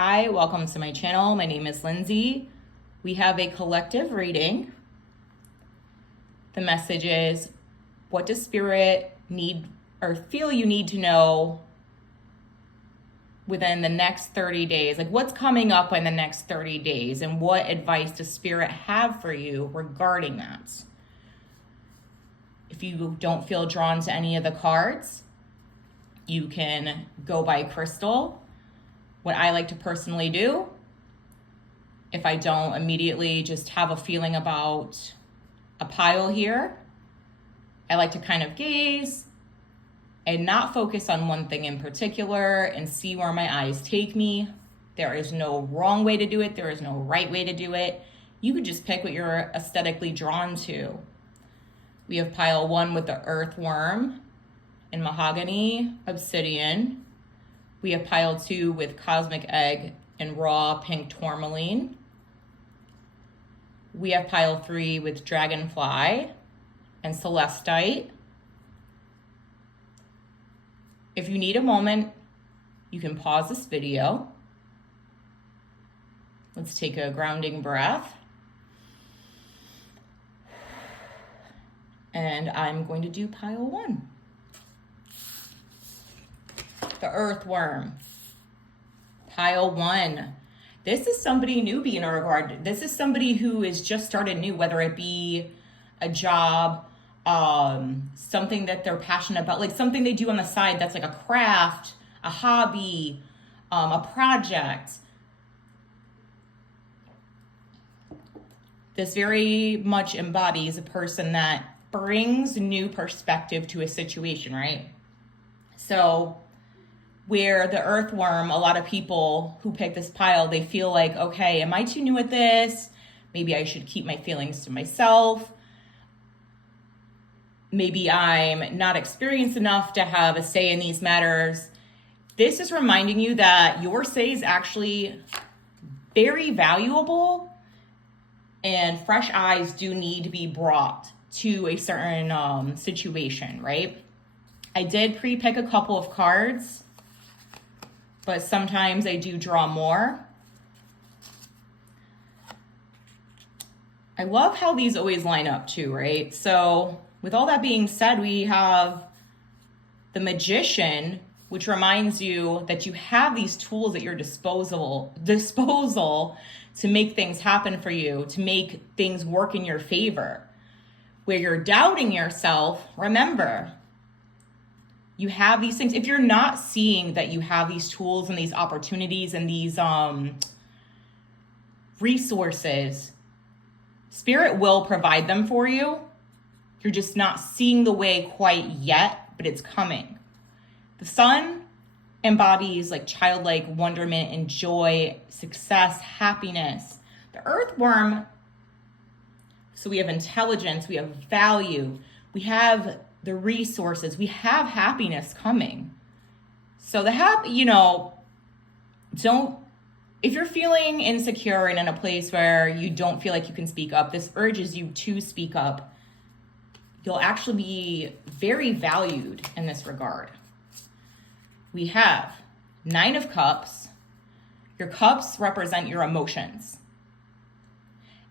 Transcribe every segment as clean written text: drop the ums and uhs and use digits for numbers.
Hi, welcome to my channel. My name is Lindsay. We have a collective reading. The message is, what does Spirit need or feel you need to know within the next 30 days? Like, what's coming up in the next 30 days, and what advice does Spirit have for you regarding that? If you don't feel drawn to any of the cards, you can go by crystal. What I like to personally do, if I don't immediately just have a feeling about a pile here, I like to kind of gaze and not focus on one thing in particular and see where my eyes take me. There is no wrong way to do it. There is no right way to do it. You could just pick what you're aesthetically drawn to. We have pile 1 with the Earthworm and Mahogany Obsidian. We have pile 2 with Cosmic Egg and Raw Pink Tourmaline. We have pile 3 with Dragonfly and Celestite. If you need a moment, you can pause this video. Let's take a grounding breath. And I'm going to do pile 1. The Earthworm. Pile 1. This is somebody newbie in a regard. This is somebody who is just started new, whether it be a job, something that they're passionate about, like something they do on the side that's like a craft, a hobby, a project. This very much embodies a person that brings new perspective to a situation, right? So where the Earthworm, a lot of people who pick this pile, they feel like, okay, am I too new at this? Maybe I should keep my feelings to myself. Maybe I'm not experienced enough to have a say in these matters. This is reminding you that your say is actually very valuable, and fresh eyes do need to be brought to a certain situation, right? I did pre-pick a couple of cards, but sometimes I do draw more. I love how these always line up too, right? So with all that being said, we have the Magician, which reminds you that you have these tools at your disposal to make things happen for you, to make things work in your favor. Where you're doubting yourself, remember, you have these things. If you're not seeing that you have these tools and these opportunities and these resources, Spirit will provide them for you. You're just not seeing the way quite yet, but it's coming. The Sun embodies like childlike wonderment and joy, success, happiness. The Earthworm, so we have intelligence, we have value, we have the resources, we have happiness coming. So if you're feeling insecure and in a place where you don't feel like you can speak up, this urges you to speak up. You'll actually be very valued in this regard. We have 9 of Cups. Your cups represent your emotions.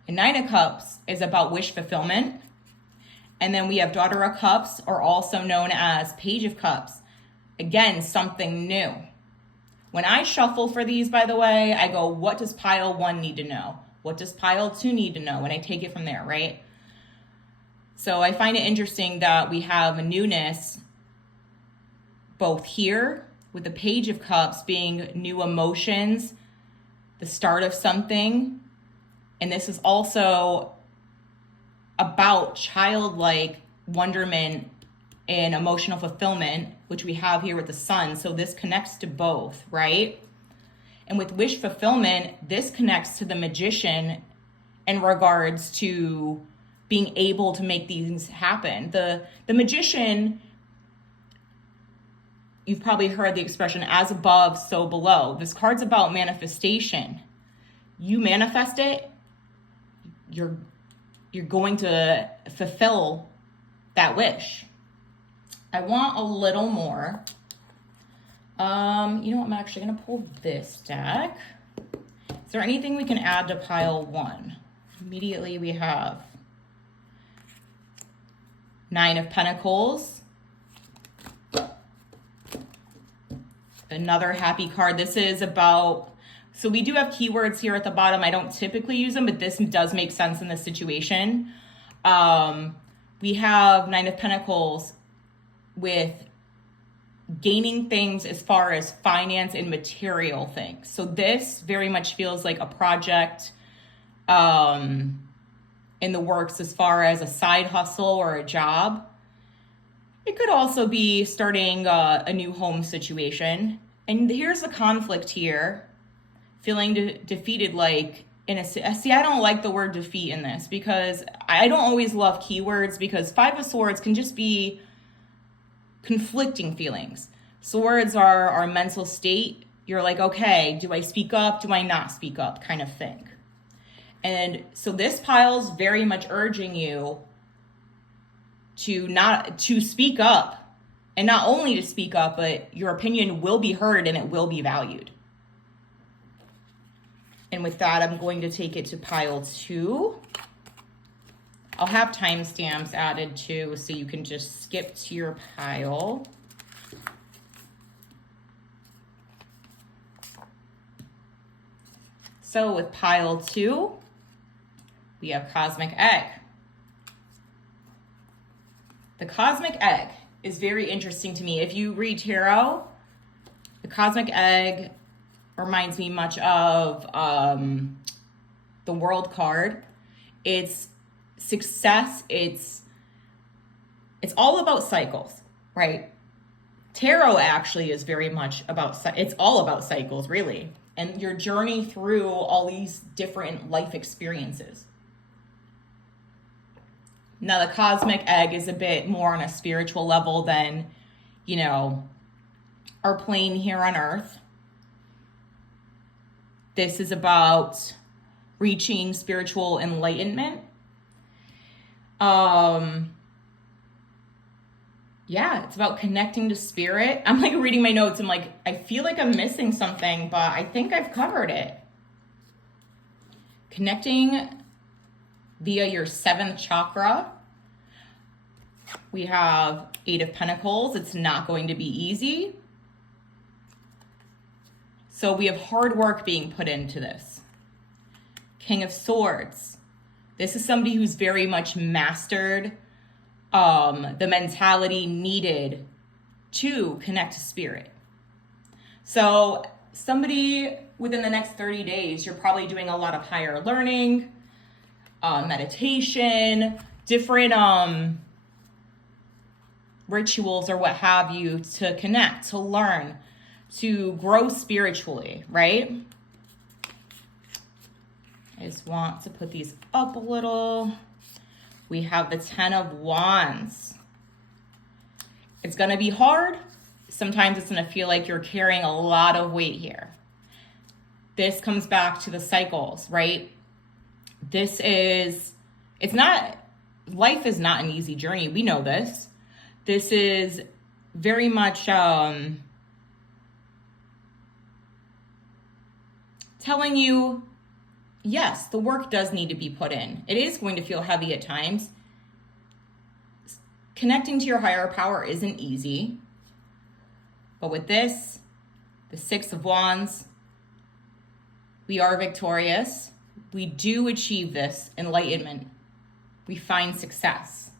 And 9 of Cups is about wish fulfillment. And then we have Daughter of Cups, or also known as Page of Cups. Again, something new. When I shuffle for these, by the way, I go, what does pile 1 need to know? What does pile 2 need to know? And I take it from there, right? So I find it interesting that we have a newness both here with the Page of Cups being new emotions, the start of something. And this is also about childlike wonderment and emotional fulfillment, which we have here with the Sun. So this connects to both, right? And with wish fulfillment, this connects to the Magician in regards to being able to make these happen. The Magician, you've probably heard the expression, as above, so below. This card's about manifestation. You manifest it, you're going to fulfill that wish. I want a little more. You know what? I'm actually going to pull this deck. Is there anything we can add to pile 1? Immediately we have 9 of Pentacles. Another happy card. This is about, so we do have keywords here at the bottom. I don't typically use them, but this does make sense in this situation. We have 9 of Pentacles with gaining things as far as finance and material things. So this very much feels like a project in the works as far as a side hustle or a job. It could also be starting a new home situation. And here's the conflict here. Feeling defeated, like, see, I don't like the word defeat in this because I don't always love keywords, because 5 of Swords can just be conflicting feelings. Swords are our mental state. You're like, okay, do I speak up? Do I not speak up? Kind of thing. And so this pile's very much urging you to speak up, and not only to speak up, but your opinion will be heard and it will be valued. And with that, I'm going to take it to pile 2. I'll have timestamps added too, so you can just skip to your pile. So with pile 2, we have Cosmic Egg. The Cosmic Egg is very interesting to me. If you read tarot, the Cosmic Egg reminds me much of the World card. It's success. It's all about cycles, right? Tarot actually is very much about, it's all about cycles, really. And your journey through all these different life experiences. Now, the Cosmic Egg is a bit more on a spiritual level than, our plane here on Earth. This is about reaching spiritual enlightenment. Yeah, it's about connecting to spirit. I'm like reading my notes. I'm like, I feel like I'm missing something, but I think I've covered it. Connecting via your 7th chakra. We have 8 of Pentacles. It's not going to be easy. So we have hard work being put into this. King of Swords. This is somebody who's very much mastered the mentality needed to connect to spirit. So somebody within the next 30 days, you're probably doing a lot of higher learning, meditation, different rituals or what have you to connect, to learn, to grow spiritually, right? I just want to put these up a little. We have the 10 of Wands. It's going to be hard. Sometimes it's going to feel like you're carrying a lot of weight here. This comes back to the cycles, right? Life is not an easy journey. We know this. This is very much telling you, yes, the work does need to be put in. It is going to feel heavy at times. Connecting to your higher power isn't easy. But with this, the 6 of Wands, we are victorious. We do achieve this enlightenment. We find success.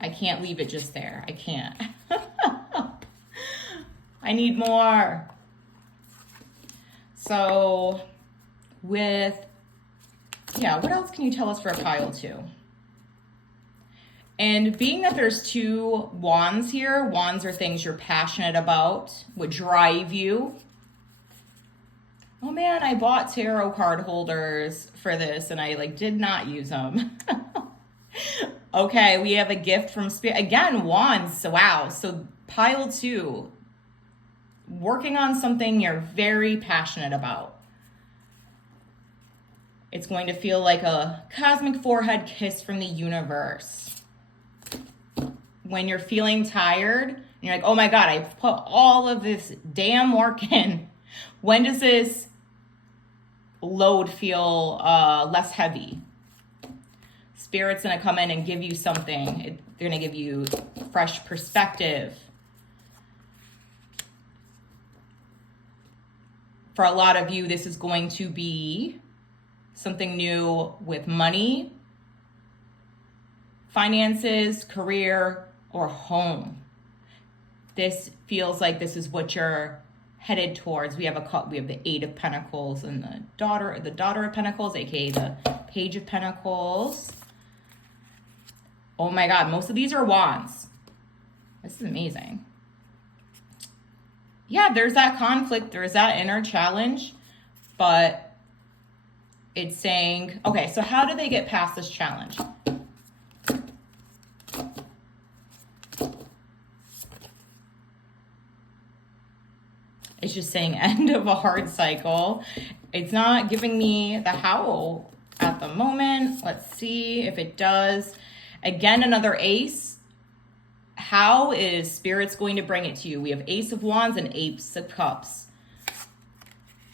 I can't leave it just there. I can't. I need more. So what else can you tell us for a pile 2? And being that there's 2 wands here, wands are things you're passionate about, would drive you. Oh man, I bought tarot card holders for this and I did not use them. Okay, we have a gift from spirit. Again, wands, so wow. So pile 2, working on something you're very passionate about. It's going to feel like a cosmic forehead kiss from the universe. When you're feeling tired, and you're like, oh my God, I put all of this damn work in. When does this load feel less heavy. Spirit's going to come in and give you something. They're going to give you fresh perspective. For a lot of you, this is going to be something new with money, finances, career, or home. This feels like this is what you're headed towards. We have the Eight of Pentacles and the Daughter of Pentacles, aka the Page of Pentacles. Oh my God, most of these are wands. This is amazing. Yeah, there's that conflict, there's that inner challenge, but it's saying, okay, so how do they get past this challenge? It's just saying end of a hard cycle. It's not giving me the how at the moment. Let's see if it does. Again, another ace. How is Spirit's going to bring it to you? We have Ace of Wands and Ace of Cups.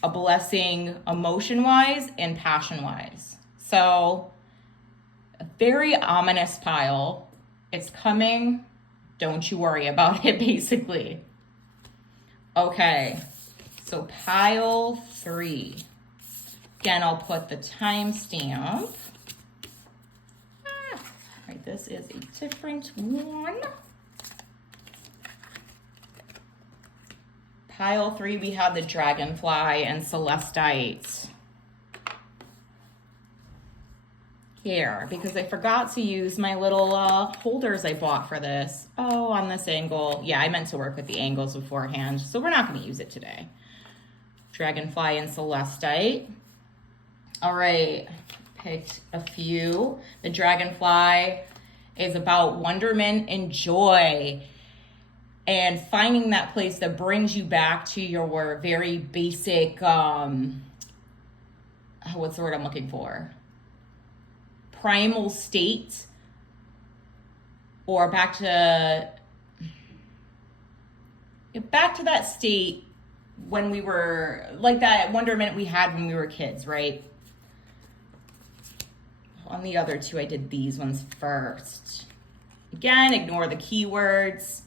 A blessing emotion-wise and passion-wise. So, a very ominous pile. It's coming. Don't you worry about it, basically. Okay, so pile 3. Again, I'll put the timestamp. Right, this is a different one. Pile 3, we have the Dragonfly and Celestite. Here, because I forgot to use my little holders I bought for this. Oh, on this angle. Yeah, I meant to work with the angles beforehand, so we're not going to use it today. Dragonfly and Celestite. All right, picked a few. The Dragonfly is about wonderment and joy and finding that place that brings you back to your very basic, what's the word I'm looking for? Primal state, or back to that state when we were, like that wonderment we had when we were kids, right? On the other two, I did these ones first. Again, ignore the keywords.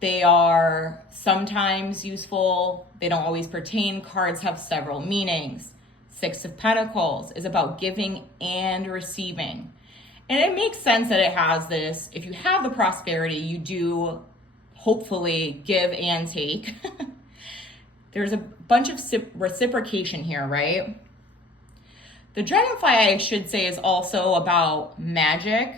They are sometimes useful. They don't always pertain. Cards have several meanings. Six of Pentacles is about giving and receiving. And it makes sense that it has this. If you have the prosperity, you do hopefully give and take. There's a bunch of reciprocation here, right? The Dragonfly, I should say, is also about magic.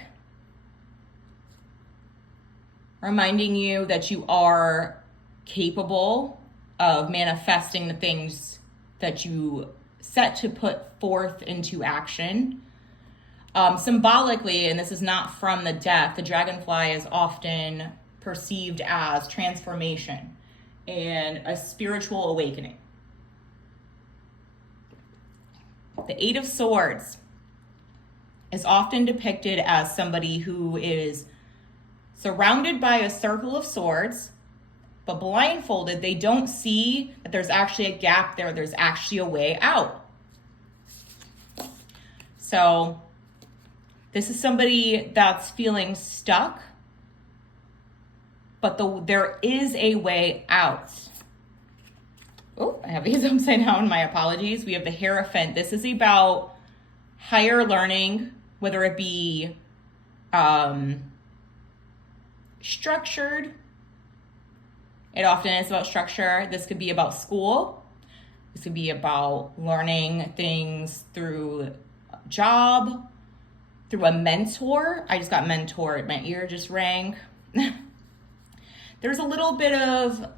Reminding you that you are capable of manifesting the things that you set to put forth into action. Symbolically, and this is not from the deck, the Dragonfly is often perceived as transformation and a spiritual awakening. The Eight of Swords is often depicted as somebody who is surrounded by a circle of swords, but blindfolded. They don't see that there's actually a gap there. There's actually a way out. So this is somebody that's feeling stuck, but there is a way out. Oh, I have these upside down. My apologies. We have the Hierophant. This is about higher learning, whether it be structured. It often is about structure. This could be about school. This could be about learning things through a job, through a mentor. I just got mentored. My ear just rang. There's a little bit of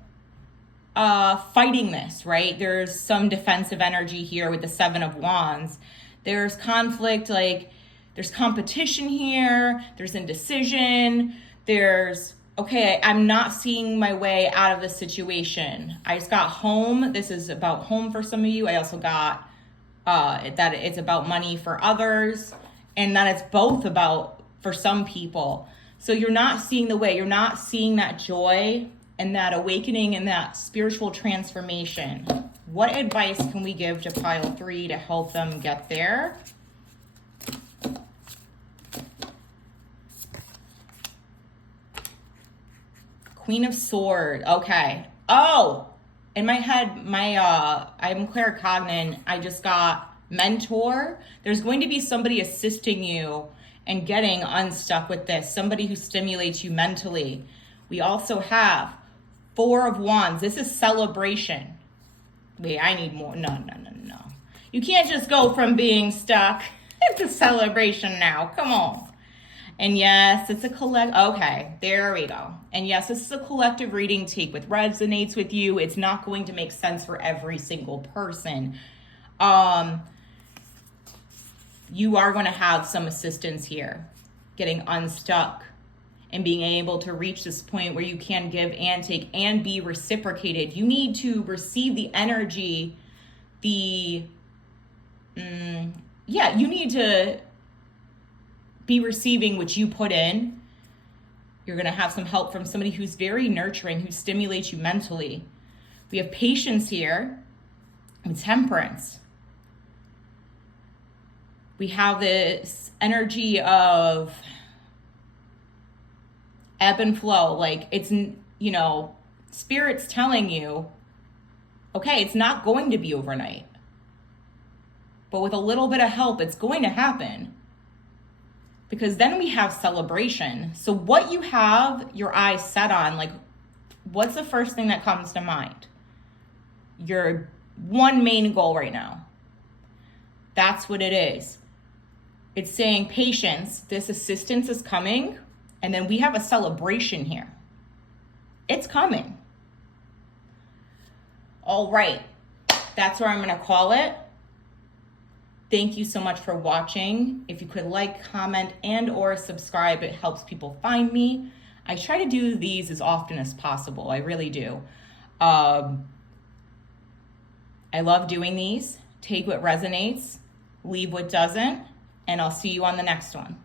fighting this, right? There's some defensive energy here with the Seven of Wands. There's conflict, like there's competition here. There's indecision. There's, okay, I'm not seeing my way out of this situation. I just got home. This is about home for some of you. I also got that it's about money for others, and that it's both about for some people. So you're not seeing the way. You're not seeing that joy and that awakening and that spiritual transformation. What advice can we give to pile 3 to help them get there? Queen of Swords. Okay. Oh, in my head, I'm claircognizant. I just got mentor. There's going to be somebody assisting you and getting unstuck with this. Somebody who stimulates you mentally. We also have 4 of Wands. This is celebration. Wait, I need more. No. You can't just go from being stuck into celebration now. Come on. And yes, it's a okay, there we go. And yes, this is a collective reading. Take what resonates with you. It's not going to make sense for every single person. You are going to have some assistance here, getting unstuck and being able to reach this point where you can give and take and be reciprocated. You need to receive the energy, you need to be receiving what you put in. You're going to have some help from somebody who's very nurturing, who stimulates you mentally. We have patience here and temperance. We have this energy of ebb and flow. Like it's, Spirit's telling you, okay, it's not going to be overnight. But with a little bit of help, it's going to happen. Because then we have celebration. So what you have your eyes set on, like, what's the first thing that comes to mind? Your one main goal right now. That's what it is. It's saying patience, this assistance is coming, and then we have a celebration here. It's coming. All right, that's where I'm gonna call it. Thank you so much for watching. If you could like, comment, and or subscribe, it helps people find me. I try to do these as often as possible. I really do. I love doing these. Take what resonates, leave what doesn't, and I'll see you on the next one.